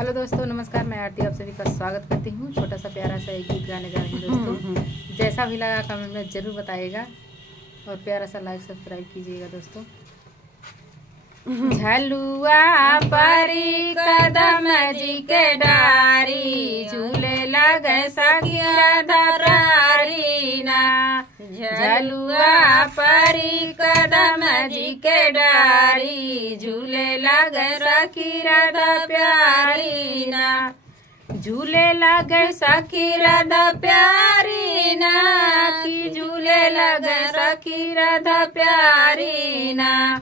Hello दोस्तों, नमस्कार। मैं आरती आप सभी का स्वागत करती हूँ। छोटा सा प्यारा सा एक गीत गाने जा रही हूँ दोस्तों। जैसा भी लगा कमेंट में ज़रूर बताइएगा और प्यारा सा लाइक सब्सक्राइब कीजिएगा दोस्तों। झलुआ परी कदम जी के डारी, झूले लगे सखिया धरारी ना। झलुआ परी कदम जी के डारी, झूले लगे सखी राधा प्यारी ना। झूले लगे सखी राधा प्यारी ना, कि झूले लगे सखी राधा प्यारी ना।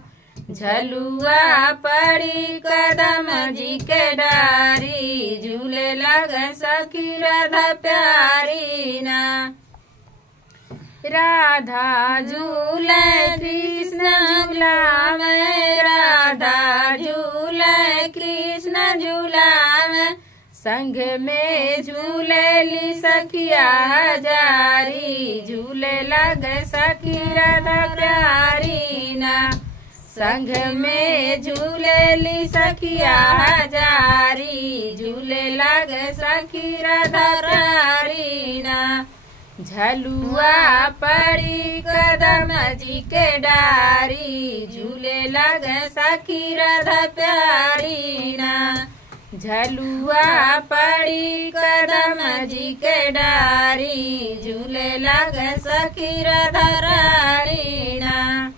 झलुआ पड़ी कदम जी के डारी, झूले लगे सखी राधा प्यारी ना। राधा झूले कृष्ण झूला में, राधा झूले कृष्ण झूला में। संग में झूले ली सखिया हजारी, झूले लगे सखी राधा प्यारी ना। संग में झूले ली सखिया हजारी, झूले लगे सखी राधा प्यारी ना। झलुआ पड़ी कदम जी के डारी, झूले लगे सखी राधा प्यारी ना। झलुआ पड़ी कदम जी के डारी, झूले लगे सखी राधा प्यारी ना।